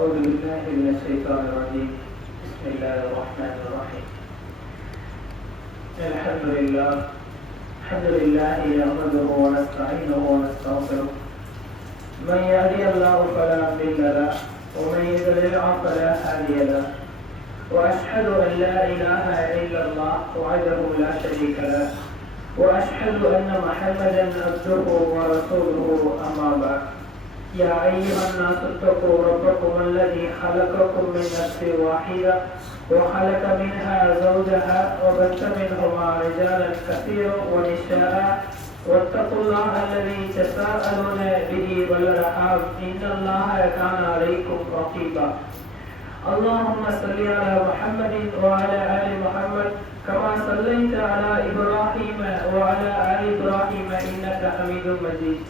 أعوذ بالله من الشيطان الرجيم. بسم الله الرحمن الرحيم. الحمد لله نحمده ونستعينه ونستغفره. من يهدي الله فلا مضل له ومن يضلل فلا هادي له. وأشهد أن لا إله إلا الله وحده لا شريك له وأشهد أن محمدا عبده ورسوله أما بعد. يا أيها الناس اتقوا ربكم الذي خلقكم من نفس واحدة وخلق منها زوجها وبث منهما رجالا كثيرا ونساء واتقوا الله الذي تساءلون به والأرحام إن الله كان عليكم رقيبا. اللهم صل على محمد وعلى آل محمد كما صليت على إبراهيم وعلى آل إبراهيم إنك حميد مجيد.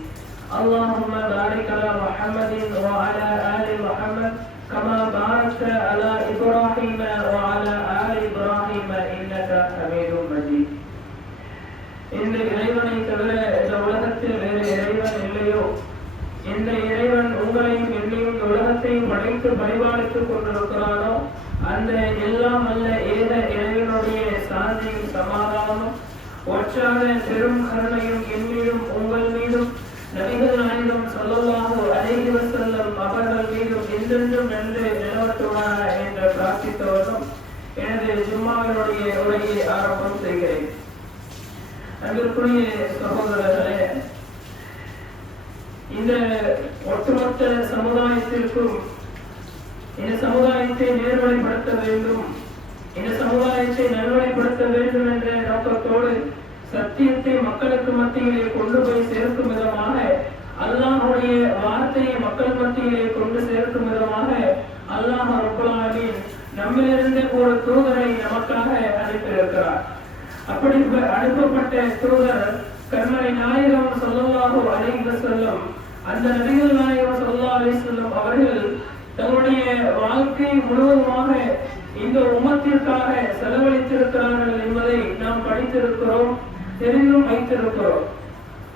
اللهم بارك على محمد وعلى آل محمد كما باركت على إبراهيم وعلى آل إبراهيم إنك حميد مجيد. இந்த இறைவனை தவிர இந்த உலகத்தில் வேறு இறைவன் இல்லையோ? இந்த இறைவன் உங்களையும் என்னையும் இந்த உலகத்தையும் படைத்து பரிபாலித்துக் கொண்டிருக்கிறானோ அந்த எல்லாம் அல்ல ஏத இறைவனுடைய சாந்தியும் சமாதானமும் ஒற்றாத பெரும் கருணையும் என் மீதும் உங்கள் மீதும் நபிகள் நாயகம் ஸல்லல்லாஹு அலைஹி வஸல்லம் அவர்கள் மீதும் என்றென்றும் நின்று நிலவட்டுவான என்று பிரார்த்தித்தவரும் எனது ஜும்மாவினுடைய உரையை ஆரம்பம் செய்கிறேன். அன்பிற்குரிய சகோதரர்களே, இந்த ஒட்டுமொத்த சமுதாயத்திற்கும் இந்த சமுதாயத்தை நேர்வழிப்படுத்த வேண்டும், இந்த சமுதாயத்தை நல்வழிப்படுத்த வேண்டும் என்ற நோக்கத்தோடு சத்தியத்தை மக்களுக்கு மத்தியிலே கொண்டு போய் சேர்க்கும் விதமாக, அல்லாஹ்வுடைய வார்த்தையை மக்கள் மத்தியிலே கொண்டு சேர்க்கும் விதமாக அல்லாஹ் ரப்பல் ஆலமீன் நம்மிலிருந்து ஒரு தூதரை நமக்காக அனுப்பியிருக்கிறார். அப்படி அனுப்பப்பட்ட தூதர் கண்மணி நாயகம் ஸல்லல்லாஹு அலைஹி வஸல்லம். அந்த நபிகள் நாயகம் ஸல்லல்லாஹு அலைஹி வஸல்லம் அவர்கள் தங்களுடைய வாழ்க்கை முழுவதுமாக இந்த உம்மத்திற்காக செலவழித்திருக்கிறார்கள் என்பதை நாம் படித்திருக்கிறோம், தெரிந்தும் வைத்திருக்கிறோம்.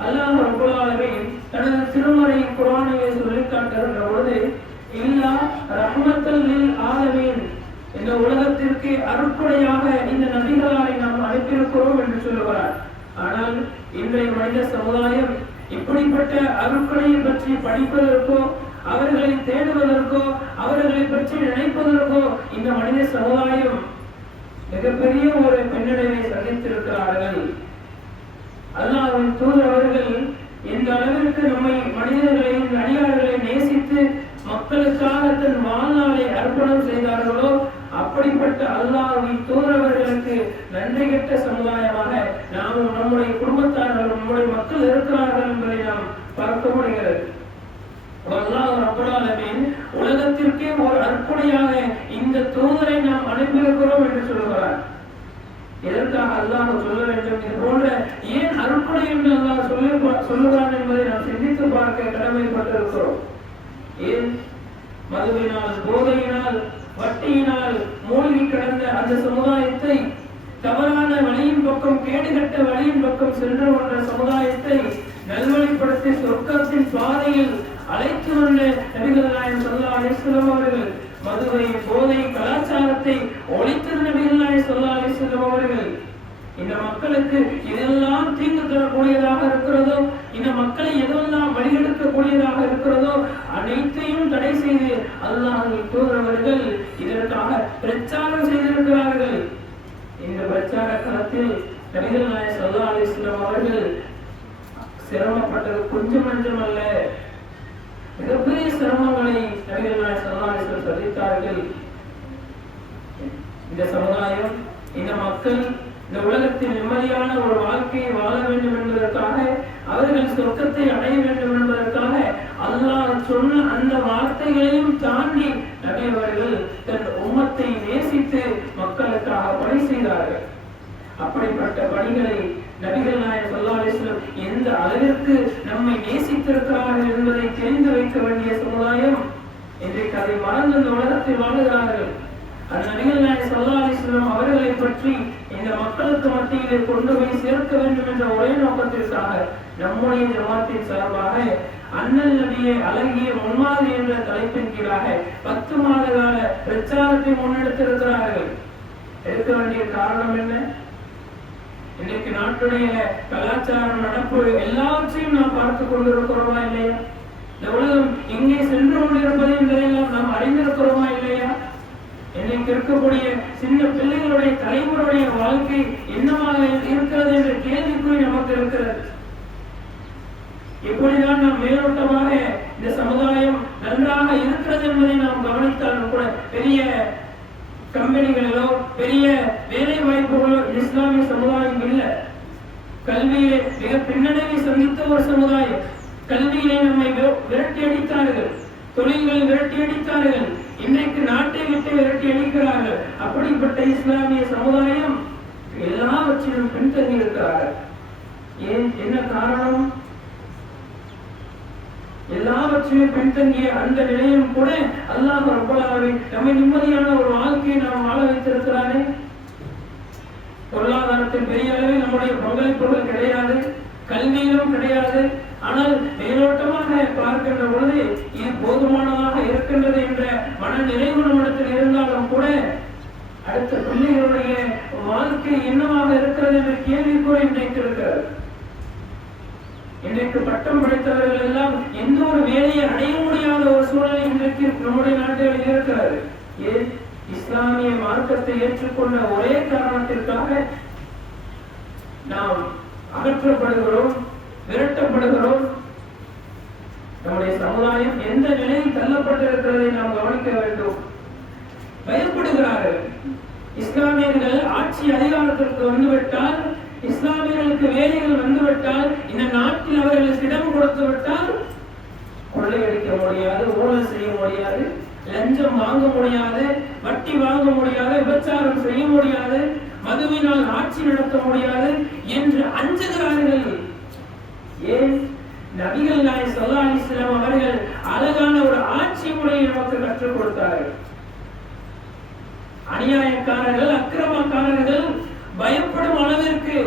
அல்லாஹ் ரப்பல் ஆலமீன் தனது திருமறை குர்ஆனிலே சொல்லிக் காட்டுகின்ற பொழுது இல்லா ரஹ்மத்தல் லில் ஆலமீன், இந்த உலகத்திற்கு அருட்கொடையாக இந்த நபிகளாரை நாம் அனுப்பியிருக்கிறோம் என்று சொல்லுகிறார். ஆனால் இன்றைய மனித சமுதாயம் இப்படிப்பட்ட அருட்கொடையை பற்றி படிப்பதற்கோ அவர்களை தேடுவதற்கோ அவர்களை பற்றி நினைப்பதற்கோ இந்த மனித சமுதாயம் மிகப்பெரிய ஒரு பின்னடைவை சந்தித்திருக்கிறார்கள். அல்லாஹ்வின் தூதர் அவர்கள் எந்த அளவிற்கு நம்மை மனிதர்களை அடியார்களை நேசித்து மக்களுக்காக தன் வாழ்நாளை அர்ப்பணம் செய்தார்களோ அப்படிப்பட்ட அல்லாஹ்வின் தூதர் அவர்களுக்கு நன்றி கெட்ட சமுதாயமாக நாமும் நம்முடைய குடும்பத்தார்கள் நம்முடைய மக்கள் இருக்கிறார்கள் என்பதை நாம் பார்க்க முடிகிறது. அல்லாஹ் ரப்பல் ஆலமீன் உலகத்திற்கே ஒரு அர்ப்பணியாக இந்த தூதரை நாம் அனுப்பியிருக்கிறோம் என்று சொல்கிறார். எதற்காக அல்லாஹ் சொல்ல வேண்டும்? இது போன்ற ஏன் அர்ப்பணை என்று அல்லாஹ் சொல்லுகிறான் என்பதை நாம் சிந்தித்து பார்க்க கடமைப்பட்டிருக்கிறோம். ஏன் மதுவினால், போதையினால், வட்டியினால் மூழ்கி கிடந்த அந்த சமுதாயத்தை, தவறான வழியின் பக்கம், கேடுகட்ட வழியின் பக்கம் சென்று வந்த சமுதாயத்தை நல்வழிப்படுத்தி சொர்க்கத்தின் பாதையில் அழைத்து வந்த நபிகள் நாயகம் ஸல்லல்லாஹு அலைஹி வஸல்லம் அவர்கள் மதுவை, போதை, கலாச்சாரத்தை ஒழித்த நபிகள் நாயகம் ஸல்லல்லாஹு அலைஹி வஸல்லம் அவர்கள் இந்த மக்களுக்கு எதெல்லாம் தீங்கு தரக்கூடியதாக இருக்கிறதோ, இந்த மக்களை எதெல்லாம் வழிகெடுக்கக்கூடியதாக இருக்கிறதோ அனைத்தையும் தடை செய்து அல்லாஹ்வின் தூதர் அவர்கள் இதற்காக பிரச்சாரம் செய்திருக்கிறார்கள். இந்த பிரச்சார காலத்தில் நபிகள் நாயகம் ஸல்லல்லாஹு அலைஹி வஸல்லம் அவர்கள் சிரமப்பட்டது கொஞ்சம் நஞ்சமல்ல, மிகப்பெரிய சிரமங்களை நபிகள் நாயகம் ஸல்லல்லாஹு அலைஹி வஸல்லம் சந்தித்தார்கள். இந்த சமுதாயம், இந்த மக்கள் இந்த உலகத்தில் நிம்மதியான ஒரு வாழ்க்கையை வாழ வேண்டும் என்பதற்காக, அவர்கள் சொர்க்கத்தை அடைய வேண்டும் என்பதற்காக அல்லாஹ் சொன்ன அந்த வார்த்தைகளையும் தாண்டி நபி அவர்கள் தன் உம்மத்தை நேசித்து மக்களுக்காக பணி செய்தார்கள். அப்படிப்பட்ட பணிகளை நபிகள் நாயகம் ஸல்லல்லாஹு அலைஹி வஸல்லம் எந்த அளவிற்கு நம்மை நேசித்திருக்கிறார்கள் என்பதை தெரிந்து வைக்க வேண்டிய சமுதாயம் இன்றைக்கு அதை மறந்து இந்த உலகத்தில் வாழுகிறார்கள். அந்த நபிகள் நாயகம் ஸல்லல்லாஹு அலைஹி வஸல்லம் அவர்களை பற்றி இந்த மக்களுக்கு மத்தியிலே கொண்டு போய் சேர்க்க வேண்டும் என்ற ஒரே நோக்கத்திற்காக நம்முடைய ஜமாத்தின் சார்பாக அண்ணல் நபியை அழகிய முன்மாதிரி என்ற தலைப்பின் கீழாக 10 மாத கால பிரச்சாரத்தை முன்னெடுத்திருக்கிறார்கள். எடுக்க வேண்டிய காரணம் என்ன? இன்றைக்கு நாட்டுடைய கலாச்சாரம், நடப்பு எல்லாவற்றையும் நாம் பார்த்துக் கொண்டிருக்கிறோமா இல்லையா? இந்த உலகம் எங்கே சென்று கொண்டிருப்பதை என்பதையெல்லாம் நாம் அறிந்திருக்கிறோமா இல்லையா? இன்னைக்கு இருக்கக்கூடிய சின்ன பிள்ளைகளுடைய தலைமுறையுடைய வாழ்க்கை என்னவாக இருக்கிறது என்ற கேள்விக்குறி நமக்கு இருக்கிறது. எப்படிதான் நாம் மேலோட்டமாக இந்த சமுதாயம் நன்றாக இருக்கிறது என்பதை நாம் கவனித்தாலும் கூட பெரிய கம்பெனிகளிலோ பெரிய வேலை வாய்ப்புகளோ இஸ்லாமிய சமுதாயம் இல்லை. கல்வியிலே மிக பின்னடைவை சந்தித்த ஒரு சமுதாயம். கல்வியிலே நம்மை விரட்டி அடித்தார்கள், தொழில்களை விரட்டி அடித்தார்கள், இன்றைக்கு நாட்டை விட்டு விரட்டி அடிக்கிறார்கள். அப்படிப்பட்ட இஸ்லாமிய சமுதாயம் எல்லாவற்றிலும் பின்தங்கி இருக்கிறார்கள். ஏன்? என்ன காரணம்? எல்லாவற்றையும் பின்தங்கிய அந்த நிலையும் கூட அல்லாஹ் ரப்பல் ஆலமீன் நம்மை நிம்மதியான ஒரு வாழ்க்கையை நாம் வாழ வைத்திருக்கிறானே. பொருளாதாரத்தில் பெரிய அளவில் நம்முடைய பங்களிப்புகள் கிடையாது, கல்வியிலும் கிடையாது. ஆனால் மேலோட்டமாக பார்க்கின்ற பொழுது இது போதுமானதாக இருக்கின்றது என்ற மன நிறைவு நம்மிடத்தில் இருந்தாலும் கூட அடுத்த பிள்ளைகளுடைய வாழ்க்கை என்னவாக இருக்கிறது என்ற கேள்வி கூட இன்றைக்கு இருக்கிறது. இன்றைக்கு பட்டம் படித்தவர்கள் எல்லாம் எந்த ஒரு வேலையை அடைய முடியாத ஒரு சூழலை இன்றைக்கு நம்முடைய நாட்டில் இருக்கிறது. ஏன்? இஸ்லாமிய மார்க்கத்தை ஏற்றுக்கொண்ட ஒரே காரணத்திற்காக நாம் அகற்றப்படுகிறோம், விரட்டப்படுகிறோம். நம்முடைய சமுதாயம் எந்த நிலையில் தள்ளப்பட்டிருக்கிறதை நாம் கவனிக்க வேண்டும். பயப்படுகிறார்கள். இஸ்லாமியர்கள் ஆட்சி அதிகாரத்திற்கு வந்துவிட்டால், இஸ்லாமியர்களுக்கு வேலைகள் வந்துவிட்டால், இந்த நாட்டில் அவர்களுக்கு இடம் கொடுத்து விட்டால் கொள்ளையடிக்க முடியாது, ஊழல் செய்ய முடியாது, லஞ்சம் வாங்க முடியாது, வட்டி வாங்க முடியாது, விபச்சாரம் செய்ய முடியாது, மதுவினால் ஆட்சி நடத்த முடியாது என்று அஞ்சுகிறார்கள். ஏன்? நபிகள் நாயகம் ஸல்லல்லாஹு அலைஹி வஸல்லம் அவர்கள் அழகான ஒரு ஆட்சி முறையை நமக்கு கற்றுக் கொடுத்தார்கள். அநியாயக்காரர்கள், அக்கிரமக்காரர்கள் பயப்படும் அளவிற்கு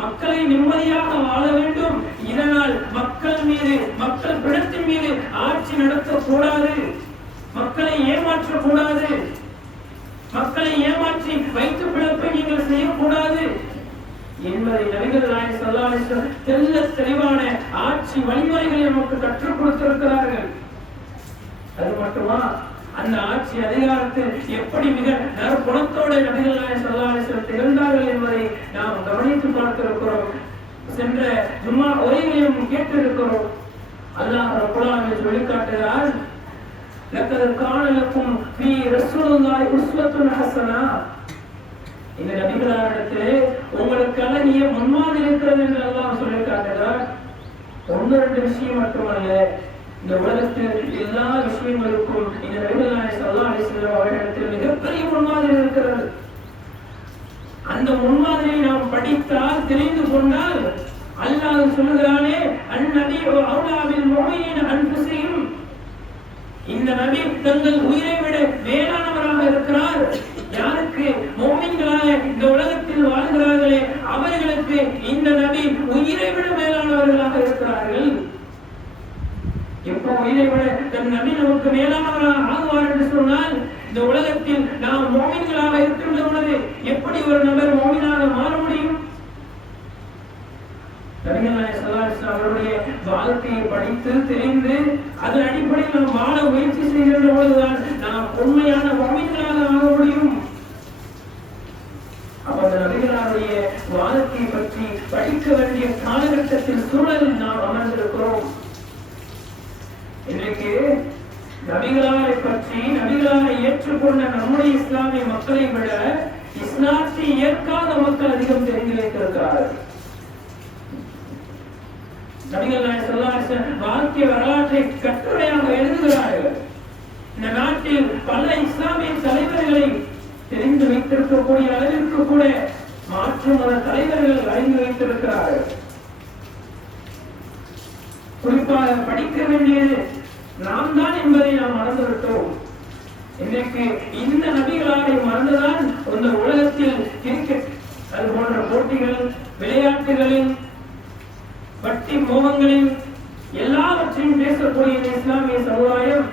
மக்களை நிம்மதியாக வாழ வேண்டும், இதனால் மக்கள் மீது, மக்கள் பிணத்தின் மீது ஆட்சி நடத்தக்கூடாது, மக்களை ஏமாற்றக்கூடாது, மக்களை ஏமாற்றி வைத்து பிழப்பை நீங்கள் செய்யக்கூடாது என்பதை நபிகள் நாயகம் ஸல்லல்லாஹு அலைஹி வஸல்லம் தெளிவான ஆட்சி வழிமுறைகளை நமக்கு கற்றுக் கொடுத்திருக்கிறார்கள். அது மட்டுமா, அந்த ஆட்சி அதிகாரத்தில் எப்படி மிக நற்குணத்தோடு நபிகள் நாயகம் ஸல்லல்லாஹு அலைஹி வஸல்லம் திகழ்ந்தார்கள் என்பதை நாம் கவனித்து பார்த்திருக்கிறோம். சென்ற ஜும்மா உரையிலும் கேட்டிருக்கிறோம். அல்லாஹ் ரப்பல் ஆலமீன் வெளிக்காட்டுகிறார், லக்கத் கான லக்கும் ஃபீ ரசூலில்லாஹி உஸ்வத்துன் ஹஸனா. இந்த நபிகளிடத்திலே உங்களுக்கு அழகிய முன்மாதிரி இருக்கிறது என்று அல்லாஹ் சொல்லி காட்டுகிறார். ஒன்று ரெண்டு விஷயம் மட்டுமல்ல, இந்த உலகத்தில் எல்லா விஷயங்களுக்கும் இந்த நபிகள் நாயகம் ஸல்லல்லாஹு அலைஹி வஸல்லம் அவர்களிடத்தில் மிகப்பெரிய முன்மாதிரி இருக்கிறது. அந்த முன்மாதிரியை நாம் படித்தால் தெரிந்து கொண்டால் அல்லாஹ் சொல்லுகிறானே, அந்நபியு அவுலா பில் முஃமினீன அன்ஃபுஸிஹிம், இந்த நபி தங்கள் உயிரை விட மேலானவராக இருக்கிறார். யாருக்கு? முஃமின்களாக இந்த உலகத்தில் வாழ்கிறார்களே அவர்களுக்கு இந்த நபி உயிரை விட மேலானவர்களாக இருக்கிறார்கள். எப்போ உயிரை விட தன் நபி நமக்கு மேலானவராக ஆகுவார் என்று சொன்னால், இந்த உலகத்தில் நாம் முஃமின்களாக இருக்கின்ற பொழுது எப்படி ஒரு நபர் முஃமினாக மாற முடியும்? நபிகள் நாயகம் ஸல்லல்லாஹு அலைஹி வஸல்லம் அவருடைய வாழ்க்கையை படித்து தெரிந்து அதன் அடிப்படையில் நாம் வாழ முயற்சி செய்கின்ற பொழுதுதான் நாம் உண்மையான முஃமின்களாக ஆக முடியும். அப்ப அந்த நபிகளுடைய வாழ்க்கையை பற்றி படிக்க வேண்டிய காலகட்டத்தில் சூழலில் நாம் அமர்ந்திருக்கிறோம். இன்றைக்கு நபிகளாரை பற்றி நபிகளாரை ஏற்றுக்கொண்ட நம்முடைய இஸ்லாமிய மக்களை விட இஸ்லாத்தை ஏற்காத மக்கள் அதிகம் தெரிந்து வைத்திருக்கிறார்கள். நபிகள் நாயகம் ஸல்லல்லாஹு அலைஹி வஸல்லம் வாழ்க்கை வரலாற்றை கட்டுரையாக எழுதுகிறார்கள். இந்த நாட்டில் பல இஸ்லாமிய தலைவர்களை தெரிந்து வைத்திருக்கக்கூடிய அளவிற்கு கூட மாற்று மத தலைவர்கள் அறிந்து வைத்திருக்கிறார்கள். குறிப்பாக படிக்க வேண்டியது நாம் தான் என்பதை நாம் மறந்துவிட்டோம். இன்றைக்கு இந்த நபிகளாரை மறந்துதான் இந்த உலகத்தில் கிரிக்கெட் அது போன்ற போட்டிகள், விளையாட்டுகளில், வட்டி மோகங்களில் எல்லாவற்றையும் பேசக்கூடிய இஸ்லாமிய சமுதாயம்,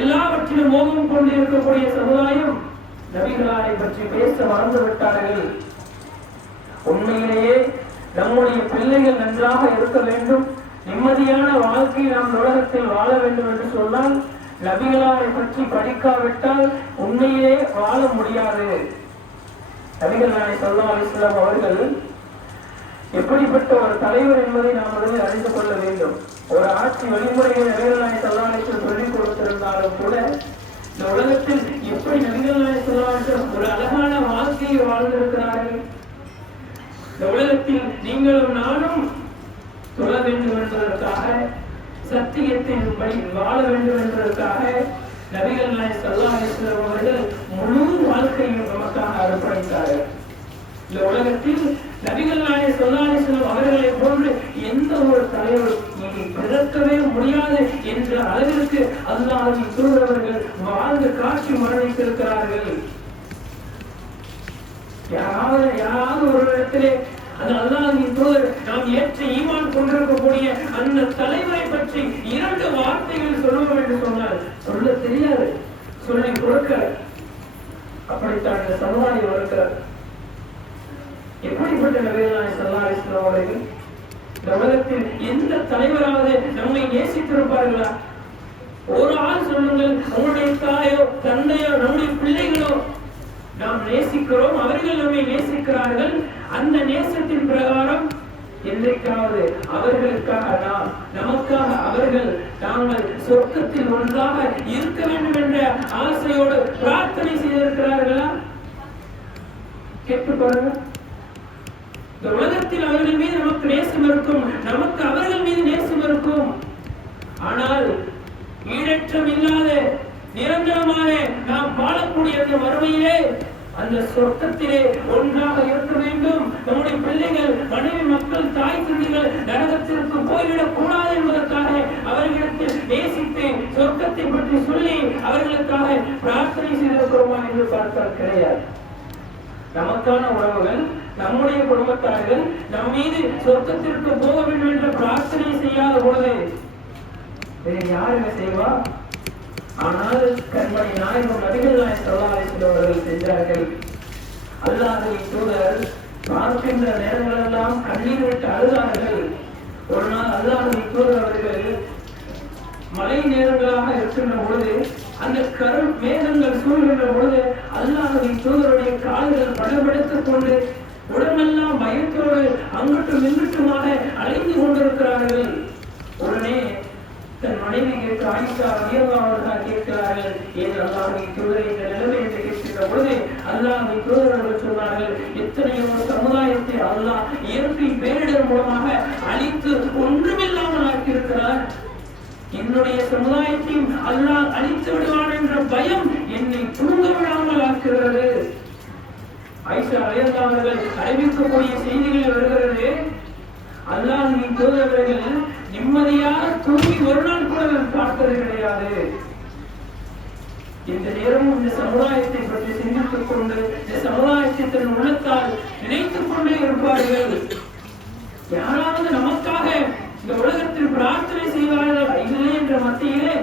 எல்லாவற்றிலும் மோகம் கொண்டிருக்கக்கூடிய சமுதாயம் நபிகளாரை பற்றி பேச மறந்து விட்டார்கள். உண்மையிலேயே நம்முடைய பிள்ளைகள் நன்றாக இருக்க வேண்டும், நிம்மதியான வாழ்க்கை நாம் உலகத்தில் வாழ வேண்டும் என்று சொன்னால் நபிகளாரை பற்றி படிக்காவிட்டால் உண்மையிலே வாழ முடியாது. நபிகள் நாயகம் ஸல்லல்லாஹு அலைஹி வஸல்லம் அவர்கள் எப்படிப்பட்ட ஒரு தலைவர் என்பதை நாம் முதலில் அறிந்து கொள்ள வேண்டும். ஒரு ஆட்சி வழிமுறையை நபிகள் நாயகம் ஸல்லல்லாஹு அலைஹி வஸல்லம் சொல்லிக் கொடுத்திருந்தாலும் கூட இந்த உலகத்தில் எப்படி நபிகள் நாயகம் ஸல்லல்லாஹு அலைஹி வஸல்லம் ஒரு அழகான வாழ்க்கையை வாழ்ந்திருக்கிறார்கள். இந்த உலகத்தில் நீங்களும் நானும் தொழ வேண்டும் என்பதற்காக, சத்தியத்தின்படி வாழ வேண்டும் என்பதற்காக நபிகள் நாயகம் ஸல்லல்லாஹு அலைஹி வஸல்லம் அவர்கள் முழு வாழ்க்கையும் நமக்காக அர்ப்பணித்தார்கள். இந்த உலகத்தில் நபிகள் நாயகம் ஸல்லல்லாஹு அலைஹி வஸல்லம் அவர்களை போன்று எந்த ஒரு தலைவரும் இனி பிறக்கவே முடியாது என்ற அளவிற்கு அல்லாஹ்வின் தூதரவர்கள் வாழ்ந்து காட்சி மரணித்திருக்கிறார்கள். யாராவது ஒரு இடத்திலே அந்த அல்லாஹ்வின் தூதர் நாம் ஏற்ற ஈமான் கொண்டிருக்கக்கூடிய அந்த தலைவரை பற்றி இரண்டு வார்த்தைகள் சொல்லுவோம் என்று சொன்னால் சொல்ல தெரியாது, சொல்லி கொடுக்க அப்படித்தான் இந்த சமுதாயம் இருக்கிறார். எப்படிப்பட்ட நபிகள் நாயகம் ஸல்லல்லாஹு அலைஹி வஸல்லம் அவர்கள் இந்த உலகத்தில் எந்த தலைவராவது நம்மை நேசித்திருப்பார்களா? ஒரு ஆள் சொல்லுங்கள், உங்களுடைய தாயோ தந்தையோ நம்முடைய பிள்ளைகளோ நாம் நேசிக்கிறோம், அவர்கள் நம்மை நேசிக்கிறார்கள். அந்த நேசத்தின் பிரகாரம் என்றைக்காவது அவர்களுக்காக நாம், நமக்காக அவர்கள், நாங்கள் சொர்க்கத்தில் ஒன்றாக இருக்க வேண்டும் என்ற ஆசையோடு பிரார்த்தனை செய்திருக்கிறார்களா? கேட்டு பாருங்க. இந்த உலகத்தில் அவர்கள் மீது நமக்கு நேசம் இருக்கும், நமக்கு அவர்கள் மீது நேசம் இருக்கும். ஆனால் ஈடற்றம் இல்லாத நிரந்தரமாக நாம் வாழக்கூடிய அந்த வறுமையிலே, அந்த சொர்க்கத்திலே ஒன்றாக இருக்க வேண்டும். நம்முடைய பிள்ளைகள், மனைவி, மக்கள், தாய் தந்தைகள் நரகத்திற்கு போய்விடக் கூடாது என்பதற்காக அவர்களிடத்தில் நேசித்து சொர்க்கத்தை பற்றி சொல்லி அவர்களுக்காக பிரார்த்தனை செய்திருக்கிறோமா என்று பார்த்தால் கிடையாது. நமக்கான உறவுகள், நம்முடைய குடும்பத்தார்கள் நம் மீது சொர்க்கத்திற்கு போக வேண்டும் என்ற பிரார்த்தனை செய்யாத பொழுது வேறு யாருங்க செய்வா? ஆனால் கண்மணி நாயகம் நபிகள் நாயகம் ஸல்லல்லாஹு அலைஹி வஸல்லம் அவர்கள் சென்றார்கள். அல்லாஹ்வின் தூதர் பார்க்கின்ற நேரங்களெல்லாம் கண்ணீர் விட்டு அழுதார்கள். ஒரு நாள் அல்லாஹ்வின் தூதர் அவர்கள் மழை நேரங்களாக இருக்கின்ற பொழுது அந்த கரும் மேகங்கள் சூழ்கின்ற பொழுது அல்லாஹ்வின் தூதருடைய கால்கள் படபடுத்துக் கொண்டு உடம்பெல்லாம் பயத்தோடு அங்குட்டும் இங்குட்டுமாக அலைந்து கொண்டிருக்கிறார்கள். உடனே தன் மனைவி கேட்டு ஆயிஷா ரலியல்லாஹு கேட்கிறார்கள், ஏன் அல்லாஹ்வின் தூதரை இந்த நிலைமை என்று கேட்கின்ற பொழுது அல்லாஹ்வின் தூதர்கள் சொன்னார்கள், எத்தனையோ சமுதாயத்தை அல்லாஹ் இயற்கை பேரிடர் மூலமாக அழித்து ஒன்றுமில்லாமல் ஆக்கியிருக்கிறார். என்னுடைய சமுதாயத்தையும் அல்லாஹ் அழித்து விடுவான் என்ற பயம் என்னை தூங்க விடாமல் ஆக்குகிறது. ஆயிஷா ரலியல்லாஹு அவர்கள் அறிவிக்கக்கூடிய செய்திகள் வருகிறது, அல்லாஹ்வின் தூதர்கள் நிம்மதியாக தூங்கி ஒரு நாள் கூட பார்த்தது கிடையாது. இந்த நேரம் இந்த சமுதாயத்தை பற்றி சிந்தித்துக் கொண்டு இந்த சமுதாயத்தை தன் உள்ளத்தால் நினைத்துக் கொண்டே இருப்பார்கள். யாராவது நமக்காக இந்த உலகத்தில் பிரார்த்தனை செய்வார்கள் இல்லை என்ற மத்தியிலே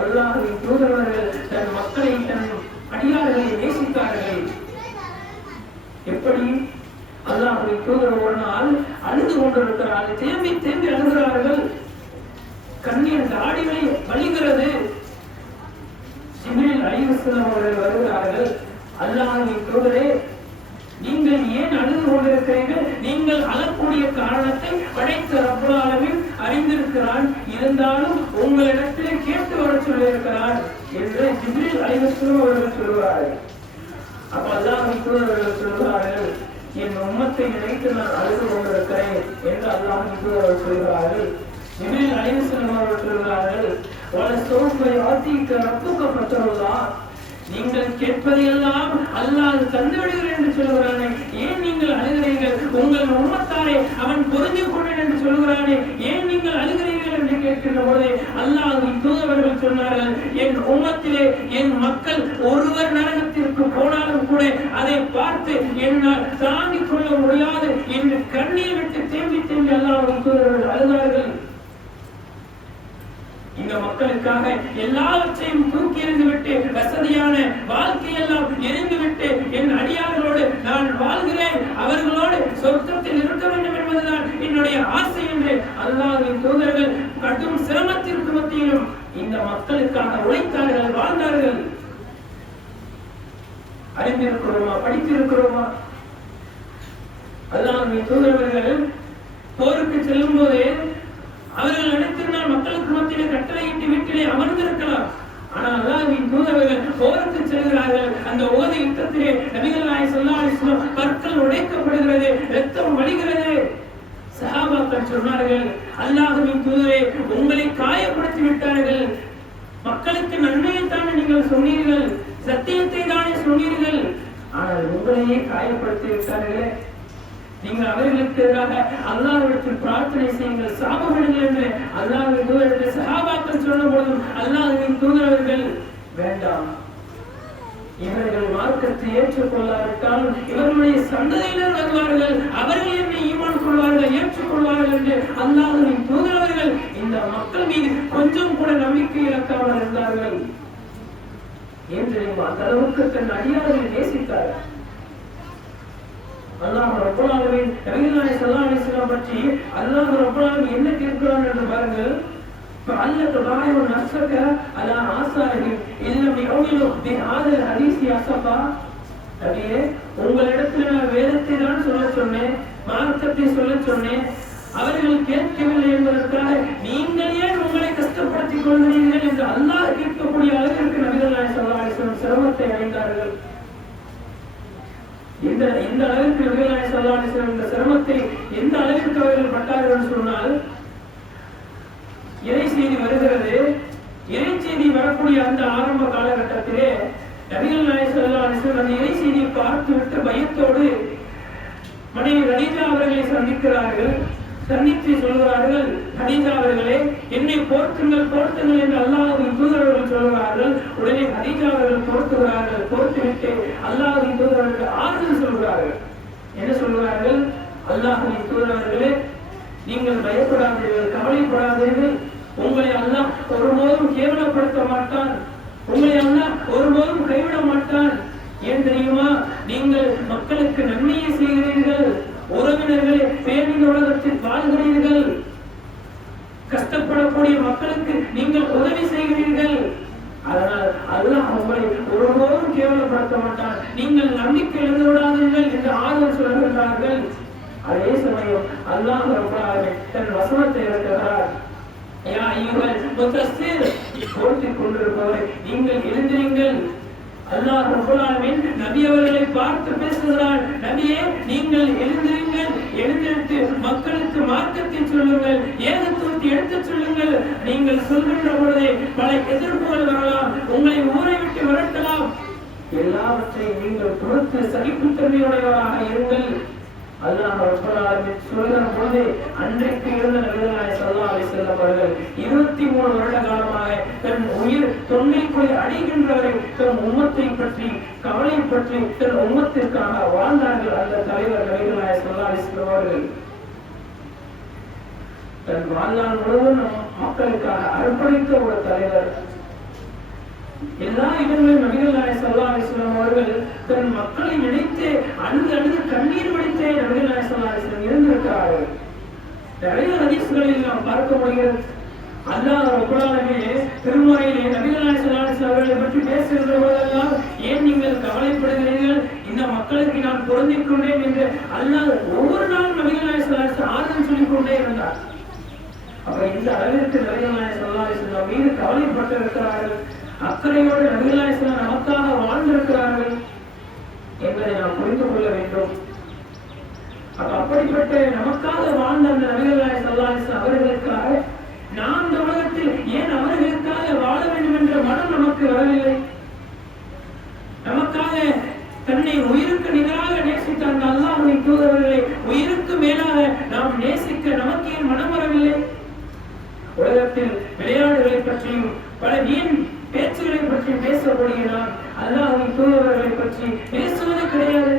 அல்லாஹ்வின் தூதர்கள் தன் மக்களை தன் அடியார்களை நேசித்தார்கள். எப்படி அல்லாஹ்வின் தூதர் ஒரு நாள் அழுது கொண்டிருக்கிறார்கள், தேம்பி தேம்பி அழுகிறார்கள், கண்ணீர் தாடிகளை வலிகிறது. ஜிப்ரீல் அலைஹிஸ்ஸலாம் அவர்கள் வருகிறார்கள், அல்லாஹ்வின் தூதரே நீங்கள் ஏன் அழுது கொண்டிருக்கிறீர்கள்? நீங்கள் அழக்கூடிய காரணத்தை படைத்த ரப்பல் ஆலமீன் அறிந்திருக்கிறான், இருந்தாலும் உங்களிடத்திலே கேட்டு வர சொல்லியிருக்கிறார் என்று ஜிப்ரீல் அலைஹிஸ்ஸலாம் அவர்கள் சொல்கிறார்கள். அப்ப அல்லாஹ்வின் தூதர்கள் சொல்கிறார்கள், என் உம்மத்தை நினைத்து நான் அழுது கொண்டிருக்கிறேன் என்று அல்லாஹ்வின் தூதர்கள் சொல்கிறார்கள். ஜிப்ரீல் அலைஹிஸ்ஸலாம் அவர்கள் சொல்கிறார்கள், வலசௌஃப யஅதீக ரப்புக ஃபதருல்லாஹ், நீங்கள் கேட்பதையெல்லாம் அல்லாஹ் தந்துவிடுகிறேன் என்று சொல்கிறானே, ஏன் நீங்கள் அழுகிறீர்கள்? உங்கள் உம்மத்தாரை அவன் பொருந்திக் கொண்டேன் என்று சொல்கிறானே, ஏன் நீங்கள் அழுகிறீர்கள் என்று கேட்கின்ற பொழுது அல்லாஹ்வின் தூதர்கள் சொன்னார்கள், என் உம்மத்திலே என் மக்கள் ஒருவர் நரகத்திற்கு போனாலும் கூட அதை பார்த்து என்னால் தாங்கிக் கொள்ள முடியாது என்று கண்ணீர் விட்டு தேம்பி தேம்பி அல்லாஹ்வின் தூதர்கள் அழுதார்கள். இந்த மக்களுக்காக எல்லாவற்றையும் தூக்கி எறிந்துவிட்டு வசதியான வாழ்க்கையெல்லாம் எரிந்துவிட்டு என் அடியார்களோடு நான் வாழ்கிறேன், அவர்களோடு சொர்க்கத்தில் இருக்க வேண்டும் என்பதுதான் என்னுடைய ஆசை என்று அல்லாஹ்வின் தூதர்கள் கடும் சிரமத்திற்கு மத்தியிலும் இந்த மக்களுக்காக உழைத்தார்கள், வாழ்ந்தார்கள். அறிந்திருக்கிறோமா? படித்திருக்கிறோமா? அல்லாஹ்வின் தூதர்கள் போருக்கு செல்லும் போது அவர்கள் நினைத்திருந்தால் மக்களுக்கு மத்தியிலே கட்டளையிட்டு வீட்டிலே அமர்ந்திருக்கலாம். ஆனால் அல்லாஹ்வின் தூதர்கள் போருக்கு செல்கிறார்கள். அந்த ஓதி யுத்தத்திலே நபிகள் நாயகம் ஸல்லல்லாஹு அலைஹி வஸல்லம் பற்கள் உடைக்கப்படுகிறது, இரத்தம் வடிகிறது. சஹாபாக்கள் சொன்னார்கள், அல்லாஹ்வின் தூதரே உங்களை காயப்படுத்தி விட்டார்கள், மக்களுக்கு நன்மையை தானே நீங்கள் சொன்னீர்கள், சத்தியத்தை தானே சொன்னீர்கள், ஆனால் உங்களையே காயப்படுத்தி விட்டார்களே, நீங்கள் அவர்களுக்கு எதிராக அல்லாஹ்விடத்தில் பிரார்த்தனை செய்யுங்கள், சாபமிடுங்கள் என்று அல்லாஹ்வின் தூதர்கள் சஹாபாக்கள் சொன்ன போதும் அல்லாஹ்வின் தூதர்கள் வேண்டாம், இவர்கள் மார்க்கத்தை ஏற்றுக்கொள்ளாவிட்டால் இவர்களுடைய சந்ததியினர் வருவார்கள், அவர்கள் என்னை ஈமான் கொள்வார்கள், ஏற்றுக்கொள்வார்கள் என்று அல்லாஹ்வின் தூதர்கள் இந்த மக்கள் மீது கொஞ்சம் கூட நம்பிக்கை இழக்காமல் இருந்தார்கள் என்று அந்த அளவுக்கு தன் அடியார்களை நேசித்தார்கள். அல்லாஹ் ரப்பல் ஆலமீன் நபிகள் நாயகம் ஸல்லல்லாஹு அலைஹி வஸல்லம் பற்றி அல்லாஹ் ரப்பல் ஆலமீன் என்ன கேட்கிறான் என்று பாருங்கள். فَعَلَّقَ بَعْضُ نَفْسَكَ عَلَى آثَارِهِمْ إِنْ لَمْ يُؤْمِنُوا بِهَذَا الْحَدِيثِ أَسَفًا. நபியே, உங்களிடத்தில் நான் வேதத்தை தான் சொல்ல சொன்னேன், மார்க்கத்தை சொல்ல சொன்னேன், அவர்கள் கேட்கவில்லை என்பதற்காக நீங்கள் ஏன் உங்களை கஷ்டப்படுத்திக் கொள்கிறீர்கள் என்று அல்லாஹ் கேட்கக்கூடிய அளவிற்கு நபிகள் நாயகம் ஸல்லல்லாஹு அலைஹி வஸல்லம் சிரமத்தை அடைந்தார்கள். இந்த அளவிற்கு நபிகள் நாயகம் ஸல்லல்லாஹு அலைஹி வஸல்லம் இந்த சிரமத்தை எந்த அளவிற்கு அவர்கள் பட்டார்கள் சொன்னால், இறை செய்தி வருகிறது. இறை செய்தி வரக்கூடிய அந்த ஆரம்ப காலகட்டத்திலே நபிகள் நாயகம் ஸல்லல்லாஹு அலைஹி வஸல்லம் அந்த இறை செய்தியை பார்த்துவிட்டு பயத்தோடு மனைவி கதீஜா அவர்களை சந்திக்கிறார்கள். சந்தித்து சொல்கிறார்கள், கதீஜா அவர்களே என்னை போர்த்துங்கள் என்று அல்லாஹ்வின் தூதர்கள் சொல்கிறார்கள். உடனே கதீஜா அவர்கள் போர்த்துகிறார்கள். போர்த்துவிட்டு அல்லாஹ்வின் தூதர்கள் ஆறுதல் சொல்கிறார்கள். என்ன சொல்கிறார்கள்? அல்லாஹ்வின் தூதர்களே, நீங்கள் பயப்படாதீர்கள், கவலைப்படாதீர்கள், உங்களை அல்லாஹ் ஒருபோதும் கேவலப்படுத்த மாட்டான், உங்களை அல்லாஹ் ஒருபோதும் கைவிட மாட்டான். ஏன் தெரியுமா? நீங்கள் மக்களுக்கு நன்மையை செய்கிறீர்கள், உறவினர்களை பேரின் உலகத்தில் வாழ்கிறீர்கள், கஷ்டப்பட்டு கஷ்டப்படக்கூடிய மக்களுக்கு நீங்கள் உதவி செய்கிறீர்கள். அதனால் அல்லாஹ் உங்களை ஒருபோதும் கேவலப்படுத்த மாட்டான். நீங்கள் நம்பிக்கை எழுந்து விடாதீர்கள் என்று ஆறுதல் சொல்கின்றார்கள். அதே சமயம் அல்லாஹ் ரப்பல் ஆலமீன் தன் வசனத்தை இறக்குகிறார். யா அய்யுஹல் முத்தஸ்ஸிர், போர்த்திக் கொண்டிருப்பவரை நீங்கள் எழுந்திருங்கள். அல்லாஹ் ரப்பல் ஆலமீன் நபி அவர்களை பார்த்து பேசுகிறார். நபியே, நீங்கள் எழுந்திருங்கள், எழுந்திருத்து மக்களுக்கு மார்க்கத்தை சொல்லுங்கள், ஏகத்துவத்தை எடுத்துச் சொல்லுங்கள். நீங்கள் சொல்கின்ற பொழுதே பல எதிர்ப்புகள் வரலாம், உங்களை ஊரை விட்டு விரட்டலாம். எல்லாவற்றையும் நீங்கள் பொறுத்து சகிப்புத்தன்மையுடையவராக இருங்கள். அல்லாஹ் ரப்பல் ஆலமீன் சொல்கிற பொழுது அன்றைக்கு இருந்த நபிகள் நாயகம் ஸல்லல்லாஹு அலைஹி வஸல்லம் அவர்கள் 23 வருட காலமாக தன் உயிர் தொன்மைக்குள் அடைகின்றவரை தன் உம்மத்தை பற்றி கவலைப்பற்றி தன் உம்மத்திற்காக வாழ்ந்தார்கள். அந்த தலைவர் நபிகள் நாயகம் ஸல்லல்லாஹு அலைஹி வஸல்லம் அவர்கள் தன் வாழ்நாள் முழுவதும் மக்களுக்காக அர்ப்பணித்த ஒரு தலைவர். எல்லா இடங்களிலும் நபிகள் நாயகம் ஸல்லல்லாஹு அலைஹி வஸல்லம் அவர்கள் தன் மக்களை நினைத்து அழுது அழுது கண்ணீர் வடித்தே நபிகள் நாயகம் ஸல்லல்லாஹு அலைஹி வஸல்லம் இருந்திருக்கிறார்கள். நிறைய ஹதீஸ்களில் நாம் பார்க்க முடிகிறது. அல்லாஹ் ரப்பல் ஆலமீன் திருமறையிலே நபிகள் நாயகம் ஸல்லல்லாஹு அலைஹி வஸல்லம் அவர்களை பற்றி பேசுகிற போதெல்லாம் ஏன் நீங்கள் கவலைப்படுகிறீர்கள், இந்த மக்களுக்கு நான் பொருந்திக் கொண்டேன் என்று அல்லாஹ் ஒவ்வொரு நாளும் நபிகள் நாயகம் ஸல்லல்லாஹு அலைஹி வஸல்லம் ஆறுதல் சொல்லிக் கொண்டே இருந்தார். அப்ப இந்த அளவிற்கு நபிகள் நாயகம் ஸல்லல்லாஹு அலைஹி வஸல்லம் மீது கவலைப்பட்டிருக்கிறார்கள், அக்கறையோடு நபிகள் நாயகம் ஸல்லல்லாஹு அலைஹி வஸல்லம் நமக்காக வாழ்ந்திருக்கிறார்கள் என்பதை நாம் புரிந்து கொள்ள வேண்டும். அப்படிப்பட்ட நமக்காக வாழ்ந்த அந்த நபிகள் நாயகம் ஸல்லல்லாஹு அலைஹி வஸல்லம் அவர்களுக்காக நாம் இந்த உலகத்தில் ஏன் அவர்களுக்காக வாழ வேண்டும் என்ற மனம் நமக்கு வரவில்லை? நமக்காக தன்னை உயிருக்கு நிகராக நேசித்த அந்த அல்லாஹ்வின் தூதர்களை உயிருக்கு மேலாக நாம் நேசிக்க நமக்கு ஏன் மனம் வரவில்லை? உலகத்தில் விளையாடுகளை பற்றியும் பல வீண் பேச்சுகளை பற்றி பேசக்கூடிய நாம் அல்லாஹ்வின் தூதர்களை பற்றி பேசுவது கிடையாது.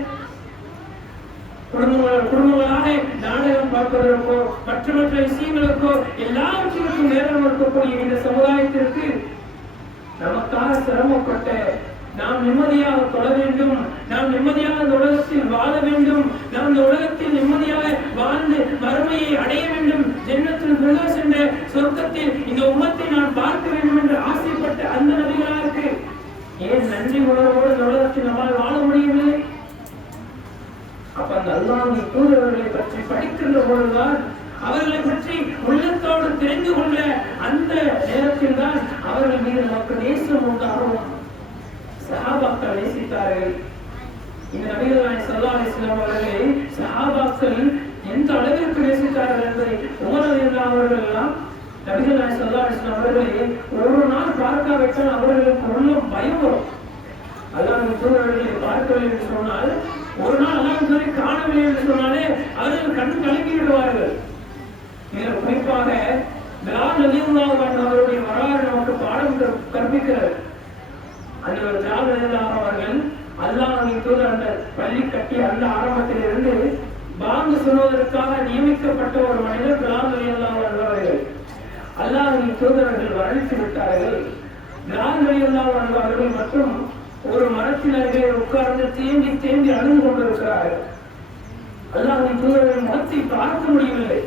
குடும்பங்களாக நாடகம் பார்ப்பதற்கோ மற்ற விஷயங்களுக்கோ எல்லாவற்றிற்கும் நேரம் இருக்கக்கூடிய இந்த சமுதாயத்திற்கு நமக்காக சிரமப்பட்ட நாம் நிம்மதியாக தொழ வேண்டும், நாம் நிம்மதியாக இந்த உலகத்தில் வாழ வேண்டும், நாம் இந்த உலகத்தில் நிம்மதியாக வாழ்ந்து மறுமையை அடைய வேண்டும், ஜன்னத்துல் ஃபிர்தௌஸ் என்ற சொர்க்கத்தில் இந்த உம்மத்தை நான் பார்க்க வேண்டும் என்று ஆசைப்பட்ட அந்த நபிகளாருக்கு ஏன் நன்றி உணர்வோடு இந்த உலகத்தில் நம்மால் வாழ முடியவில்லை? அப்ப அந்த அல்லாஹ்வின் தூதர்களை பற்றி படிக்கின்ற பொழுதுதான், அவர்களை பற்றி உள்ளத்தோடு தெரிந்து கொள்ள அந்த நேரத்தில் தான் அவர்கள் மீது நமக்கு நேசம் உண்டாகும். சஹாபாக்கள் நேசித்தார்கள். இந்த நபிகள் நாயகம் ஸல்லல்லாஹு அலைஹி வஸல்லம் அவர்களை சஹாபாக்கள் எந்த அளவிற்கு நேசித்தார்கள் என்பதை உமர் ரலியல்லாஹு அவர்கள் எல்லாம் நபிகள் நாயகம் ஸல்லல்லாஹு அலைஹி வஸல்லம் அவர்களை ஒரு நாள் பார்க்காவிட்டால் அவர்களுக்கு உள்ளம் பயம் வரும். அல்லாஹ்வின் தூதர்களை பார்க்கவில்லை என்று சொன்னால், ஒரு நாள் அல்லாஹ்வின் தூதரை காணவில்லை என்று சொன்னாலே அவர்கள் கண்டு கலங்கி விடுவார்கள். இதில் குறிப்பாக பிலால் ரலியல்லாஹு அன்ஹு அவருடைய வரலாறு நமக்கு பாடம் கற்பிக்கிறது. அந்த பிலால் ரலியல்லாஹு அவர்கள் அல்லாஹ்வின் தூதர் அந்த பள்ளி கட்டி அந்த ஆரம்பத்தில் இருந்து பாங்கு சொல்வதற்காக நியமிக்கப்பட்ட ஒரு மனிதர் பிலால் ரலியல்லாஹு அன்ஹு அவர்கள். அல்லாஹ்வின் தூதர்கள் வரணித்து விட்டார்கள். பிலால் ரலியல்லாஹு அன்ஹு அவர்கள் மற்றும் ஒரு மரத்தின் அருகே உட்கார்ந்து தேம்பி தேம்பி அழுது கொண்டிருக்கிறார்கள். அல்லாஹ்வின் தூதரின் முகத்தை பார்க்க முடியவில்லை.